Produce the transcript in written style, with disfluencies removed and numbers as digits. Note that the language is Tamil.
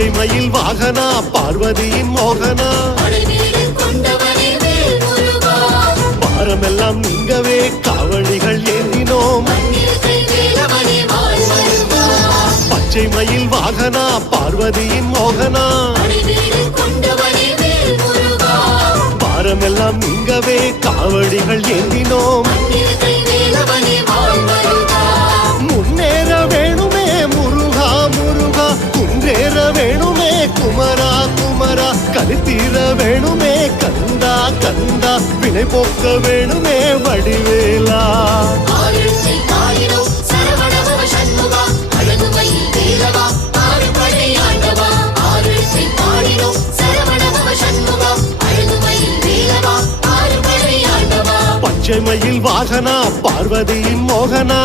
பச்சை மயில் வாகனா பார்வதியின் மோகனா பாரமெல்லாம் நீங்கவே காவடிகள் ஏந்தினோம் பச்சை மயில் வாகனா பார்வதியின் மோகனா பாரமெல்லாம் நீங்கவே காவடிகள் ஏந்தினோம் முன்னேற வேணுமே முருகா முருகா குன்றேற வேணுமே குமரா குமரா கலித்தீர வேணுமே கந்தா கந்தா வினை போக்க வேணுமே வடிவேலா பச்சை மயில் வாகனா பார்வதியின் மோகனா